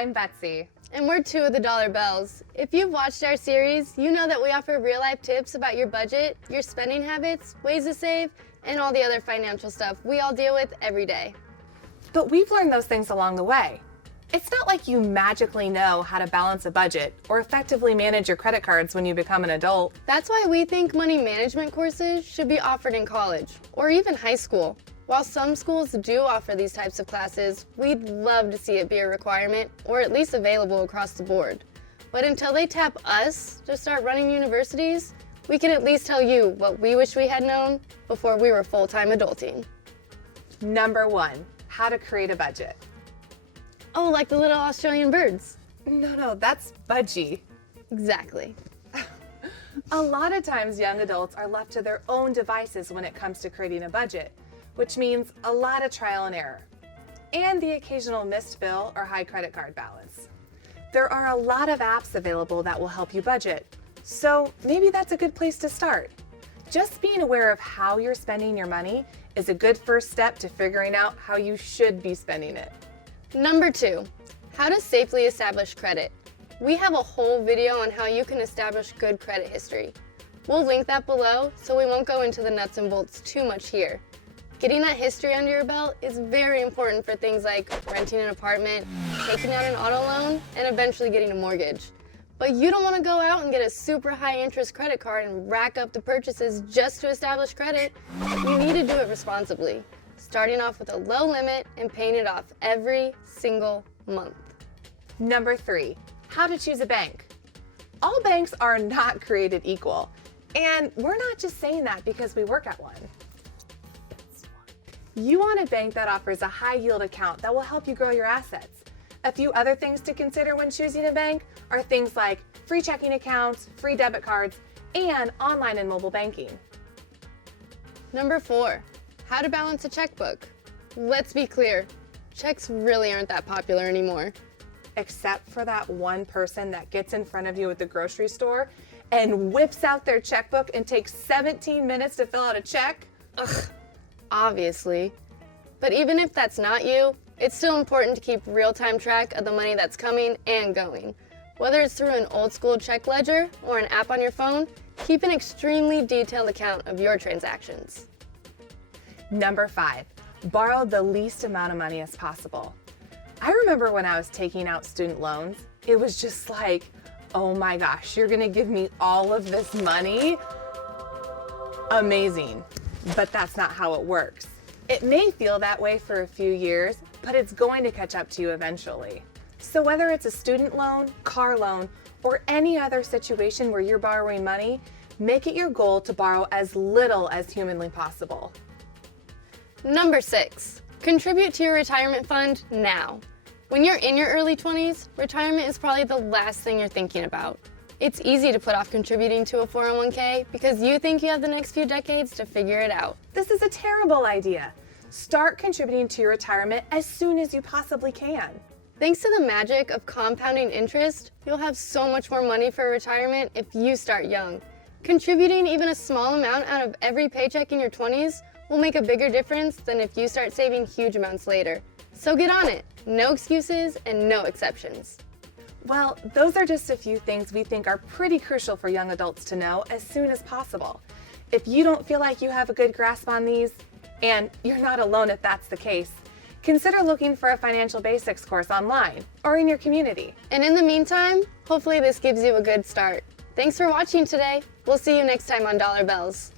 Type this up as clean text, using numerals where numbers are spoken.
I'm Betsy. And we're two of the Dollar Bells. If you've watched our series, you know that we offer real-life tips about your budget, your spending habits, ways to save, and all the other financial stuff we all deal with every day. But we've learned those things along the way. It's not like you magically know how to balance a budget or effectively manage your credit cards when you become an adult. That's why we think money management courses should be offered in college or even high school. While some schools do offer these types of classes, we'd love to see it be a requirement or at least available across the board. But until they tap us to start running universities, we can at least tell you what we wish we had known before we were full-time adulting. Number 1, how to create a budget. Oh, like the little Australian birds. No, that's budgie. Exactly. A lot of times young adults are left to their own devices when it comes to creating a budget, which means a lot of trial and error, and the occasional missed bill or high credit card balance. There are a lot of apps available that will help you budget, so maybe that's a good place to start. Just being aware of how you're spending your money is a good first step to figuring out how you should be spending it. Number 2, how to safely establish credit. We have a whole video on how you can establish good credit history. We'll link that below, so we won't go into the nuts and bolts too much here. Getting that history under your belt is very important for things like renting an apartment, taking out an auto loan, and eventually getting a mortgage. But you don't want to go out and get a super high interest credit card and rack up the purchases just to establish credit. You need to do it responsibly, starting off with a low limit and paying it off every single month. Number 3, how to choose a bank. All banks are not created equal, and we're not just saying that because we work at one. You want a bank that offers a high yield account that will help you grow your assets. A few other things to consider when choosing a bank are things like free checking accounts, free debit cards, and online and mobile banking. Number 4, how to balance a checkbook. Let's be clear, checks really aren't that popular anymore. Except for that one person that gets in front of you at the grocery store and whips out their checkbook and takes 17 minutes to fill out a check. Ugh, obviously. But even if that's not you, it's still important to keep real-time track of the money that's coming and going. Whether it's through an old-school check ledger or an app on your phone, keep an extremely detailed account of your transactions. Number 5, borrow the least amount of money as possible. I remember when I was taking out student loans, it was just like, oh my gosh, you're gonna give me all of this money? Amazing. But that's not how it works. It may feel that way for a few years, but it's going to catch up to you eventually. So whether it's a student loan, car loan, or any other situation where you're borrowing money, make it your goal to borrow as little as humanly possible. Number 6, contribute to your retirement fund now. When you're in your early 20s, retirement is probably the last thing you're thinking about. It's easy to put off contributing to a 401k because you think you have the next few decades to figure it out. This is a terrible idea. Start contributing to your retirement as soon as you possibly can. Thanks to the magic of compounding interest, you'll have so much more money for retirement if you start young. Contributing even a small amount out of every paycheck in your 20s will make a bigger difference than if you start saving huge amounts later. So get on it. No excuses and no exceptions. Well, those are just a few things we think are pretty crucial for young adults to know as soon as possible. If you don't feel like you have a good grasp on these, and you're not alone if that's the case, consider looking for a financial basics course online or in your community. And in the meantime, hopefully this gives you a good start. Thanks for watching today. We'll see you next time on Dollar Bells.